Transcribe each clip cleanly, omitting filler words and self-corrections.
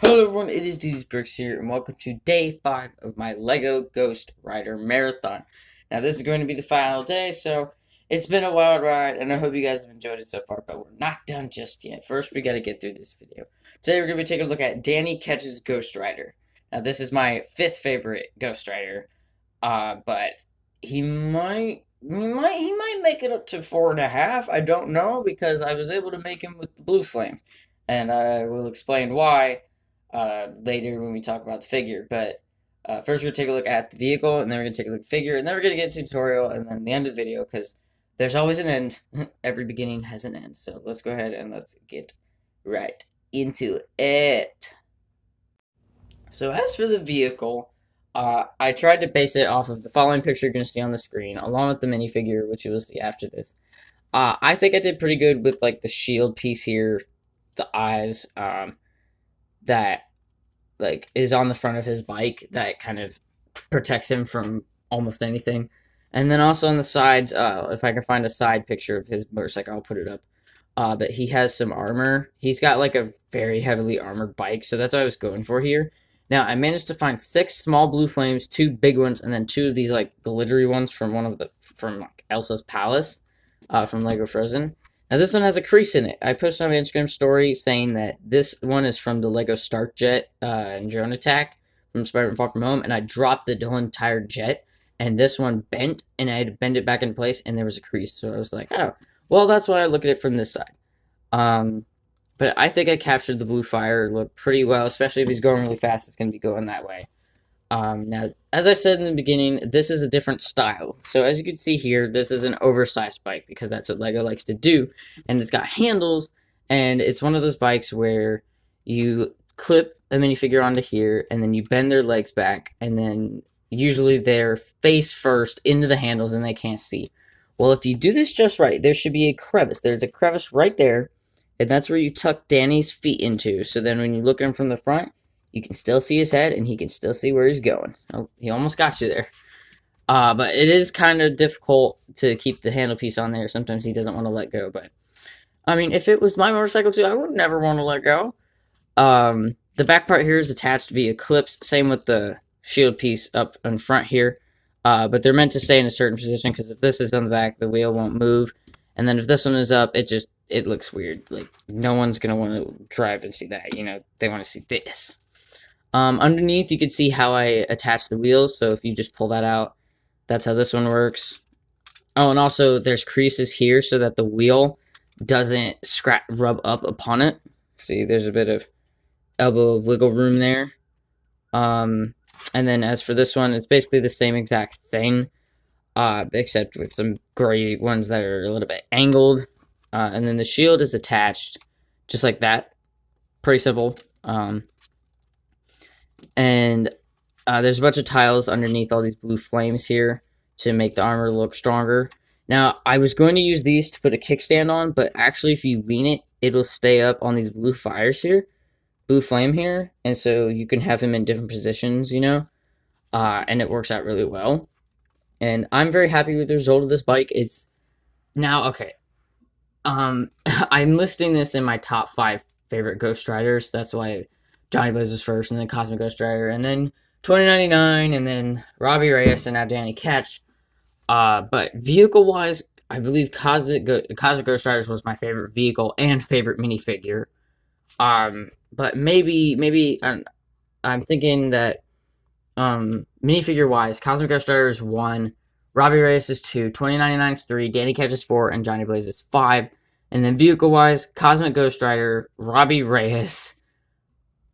Hello everyone, it is Bricks here, and welcome to day 5 of my LEGO Ghost Rider Marathon. Now this is going to be the final day, so it's been a wild ride, and I hope you guys have enjoyed it so far, but we're not done just yet. First, we gotta get through this video. Today we're going to be taking a look at Danny Ketch's Ghost Rider. Now this is my 5th favorite Ghost Rider, but he might make it up to 4.5, I don't know, because I was able to make him with the blue flames, and I will explain why later when we talk about the figure. But first, we're going to take a look at the vehicle, and then we're going to take a look at the figure, and then we're going to get to the tutorial, and then the end of the video, because there's always an end. Every beginning has an end. So let's go ahead and let's get right into it. So as for the vehicle, I tried to base it off of the following picture you're going to see on the screen, along with the minifigure, which you will see after this. I think I did pretty good with like the shield piece here, the eyes, that like is on the front of his bike that kind of protects him from almost anything. And then also on the sides, if I can find a side picture of his motorcycle, I'll put it up. But he has some armor. He's got like a very heavily armored bike, so that's what I was going for here. Now I managed to find 6 small blue flames, 2 big ones, and then 2 of these like glittery ones from like Elsa's Palace, from Lego Frozen. Now this one has a crease in it. I posted on my Instagram story saying that this one is from the Lego Stark Jet and Drone Attack from Spider-Man Far From Home, and I dropped the whole entire jet, and this one bent, and I had to bend it back in place, and there was a crease. So I was like, oh, well, that's why I look at it from this side. Um, but I think I captured the blue fire look pretty well, especially if he's going really fast. It's going to be going that way. Now, as I said in the beginning, this is a different style. So as you can see here, this is an oversized bike because that's what LEGO likes to do. And it's got handles, and it's one of those bikes where you clip a minifigure onto here, and then you bend their legs back, and then usually they're face first into the handles and they can't see. Well, if you do this just right, there should be a crevice. There's a crevice right there, and that's where you tuck Danny's feet into. So then when you look at him from the front, you can still see his head, and he can still see where he's going. Oh, he almost got you there. But it is kind of difficult to keep the handle piece on there. Sometimes he doesn't want to let go. But, I mean, if it was my motorcycle too, I would never want to let go. The back part here is attached via clips. Same with the shield piece up in front here. But they're meant to stay in a certain position, because if this is on the back, the wheel won't move. And then if this one is up, it looks weird. Like, no one's going to want to drive and see that. They want to see this. Underneath, you can see how I attach the wheels. So if you just pull that out, that's how this one works. Oh, and also there's creases here so that the wheel doesn't rub up upon it. See, there's a bit of elbow wiggle room there. And then as for this one, it's basically the same exact thing, except with some gray ones that are a little bit angled. And then the shield is attached just like that. Pretty simple. And there's a bunch of tiles underneath all these blue flames here to make the armor look stronger. Now, I was going to use these to put a kickstand on, but actually if you lean it, it'll stay up on these blue fires here, blue flame here, and so you can have him in different positions, and it works out really well. And I'm very happy with the result of this bike. It's now, okay, I'm listing this in my top 5 favorite Ghost Riders. That's why Johnny Blaze was first, and then Cosmic Ghost Rider, and then 2099, and then Robbie Reyes, and now Danny Ketch. But vehicle-wise, I believe Cosmic Ghost Riders was my favorite vehicle and favorite minifigure. But maybe I'm thinking that minifigure-wise, Cosmic Ghost Rider is 1, Robbie Reyes is 2, 2099 is 3, Danny Ketch is 4, and Johnny Blaze is 5. And then vehicle-wise, Cosmic Ghost Rider, Robbie Reyes,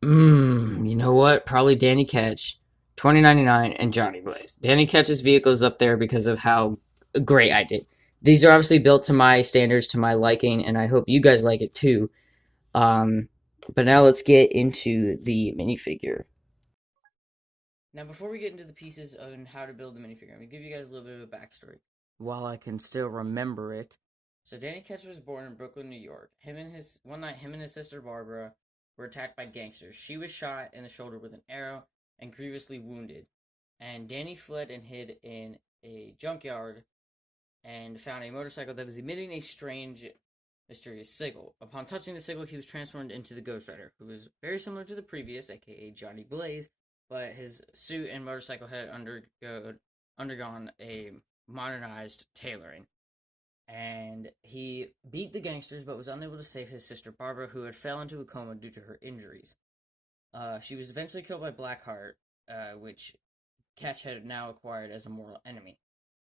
you know what? Probably Danny Ketch, 2099, and Johnny Blaze. Danny Ketch's vehicle is up there because of how great I did. These are obviously built to my standards, to my liking, and I hope you guys like it too. But now let's get into the minifigure. Now, before we get into the pieces on how to build the minifigure, I'm going to give you guys a little bit of a backstory, while I can still remember it. So Danny Ketch was born in Brooklyn, New York. One night, him and his sister Barbara were attacked by gangsters. She was shot in the shoulder with an arrow and grievously wounded. And Danny fled and hid in a junkyard and found a motorcycle that was emitting a strange mysterious sigil. Upon touching the sigil, he was transformed into the Ghost Rider, who was very similar to the previous, aka Johnny Blaze, but his suit and motorcycle had undergone a modernized tailoring. And he beat the gangsters, but was unable to save his sister Barbara, who had fell into a coma due to her injuries. She was eventually killed by Blackheart, which Ketch had now acquired as a mortal enemy.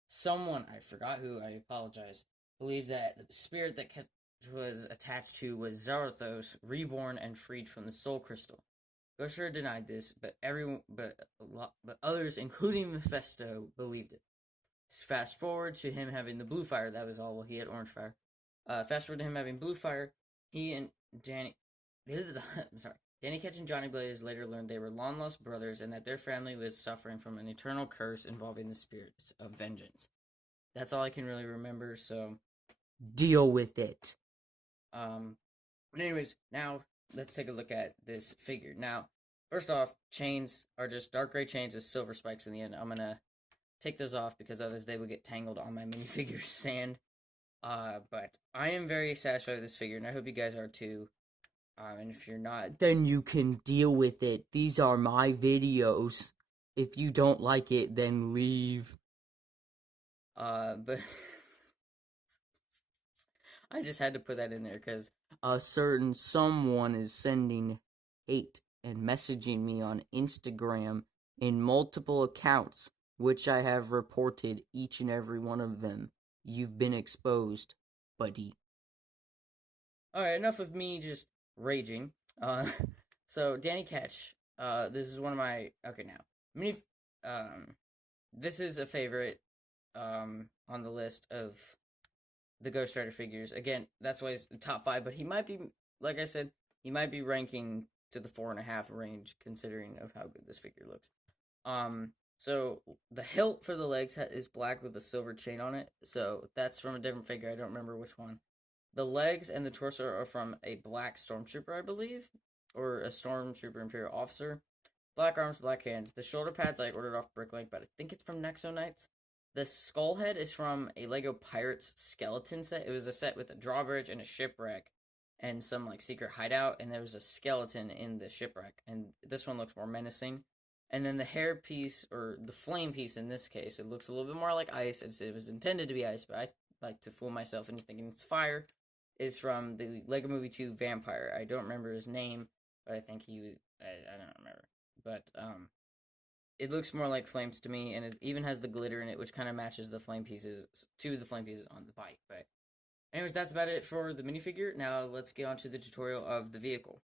Someone, I forgot who, I apologize, believed that the spirit that Ketch was attached to was Zarathos, reborn and freed from the Soul Crystal. Ghost Rider denied this, but others, including Mephisto, believed it. Fast forward to him having the blue fire. That was all. Well, he had orange fire. Fast forward to him having blue fire. He and Danny, I'm sorry, Danny Ketch and Johnny Blaze later learned they were long lost brothers and that their family was suffering from an eternal curse involving the spirits of vengeance. That's all I can really remember. So deal with it. But anyways, now let's take a look at this figure. Now, first off, chains are just dark gray chains with silver spikes in the end. I'm gonna take those off because otherwise they would get tangled on my minifigure sand. But I am very satisfied with this figure, and I hope you guys are too. And if you're not, then you can deal with it. These are my videos. If you don't like it, then leave. But I just had to put that in there because a certain someone is sending hate and messaging me on Instagram in multiple accounts, which I have reported each and every one of them. You've been exposed, buddy. Alright, enough of me just raging. So Danny Ketch, this is one of my, okay now, this is a favorite, on the list of the Ghost Rider figures. Again, that's why he's the top 5, but he might be, like I said, he might be ranking to the 4.5 range, considering of how good this figure looks. So the hilt for the legs is black with a silver chain on it, so that's from a different figure, I don't remember which one. The legs and the torso are from a black stormtrooper, I believe, or a stormtrooper imperial officer. Black arms, black hands. The shoulder pads I ordered off Bricklink, but I think it's from Nexo Knights. The skull head is from a Lego Pirates skeleton set. It was a set with a drawbridge and a shipwreck and some like secret hideout, and there was a skeleton in the shipwreck, and this one looks more menacing. And then the hair piece, or the flame piece in this case, it looks a little bit more like ice. It was intended to be ice, but I like to fool myself into thinking it's fire, is from the Lego Movie 2 Vampire. I don't remember his name, but I think he was, I don't remember. But, it looks more like flames to me, and it even has the glitter in it, which kind of matches the flame pieces, to the flame pieces on the bike. But anyways, that's about it for the minifigure. Now let's get on to the tutorial of the vehicle.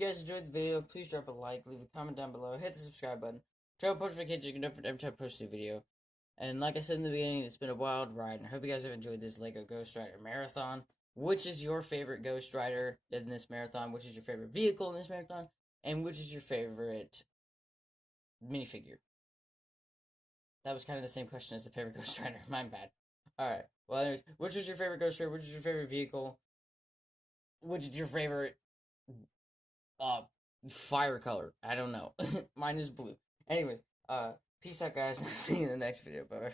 you guys enjoyed the video, please drop a like, leave a comment down below, hit the subscribe button, turn on post notifications so you can know every time I post a new video. And like I said in the beginning, it's been a wild ride, and I hope you guys have enjoyed this LEGO Ghost Rider marathon. Which is your favorite Ghost Rider in this marathon? Which is your favorite vehicle in this marathon? And which is your favorite minifigure? That was kind of the same question as the favorite Ghost Rider. My bad. Alright. Well, anyways, which was your favorite Ghost Rider? Which is your favorite vehicle? Which is your favorite fire color? I don't know. Mine is blue. Anyways, peace out, guys. I'll see you in the next video. Bye bye.